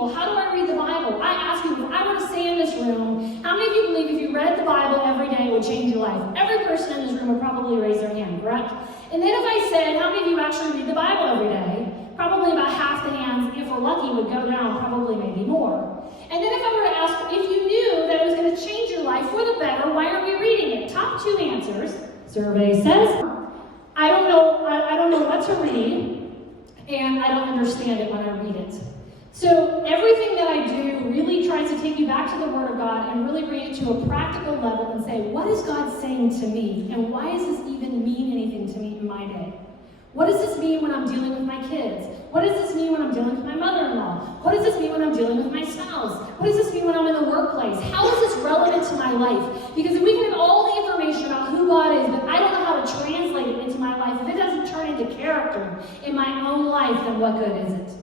people, how do I read the Bible? I ask you, if I were to say in this room, how many of you believe if you read the Bible every day it would change your life? Every person in this room would probably raise their hand, correct? And then if I said, how many of you actually read the Bible every day? Probably about half the hands, if we're lucky, would go down, probably maybe more. And then if I were to ask, if you knew that it was going to change your life for the better, why are we reading it? Top 2 answers. Survey says, I don't know what to read, and I don't understand it when I read it. So everything that I do really tries to take you back to the Word of God and really bring it to a practical level and say, what is God saying to me? And why does this even mean anything to me in my day? What does this mean when I'm dealing with my kids? What does this mean when I'm dealing with my mother-in-law? What does this mean when I'm dealing with my spouse? What does this mean when I'm in the workplace? How is this relevant to my life? Because if we can have all the information about who God is, but I don't know how to translate it into my life, if it doesn't turn into character in my own life, then what good is it?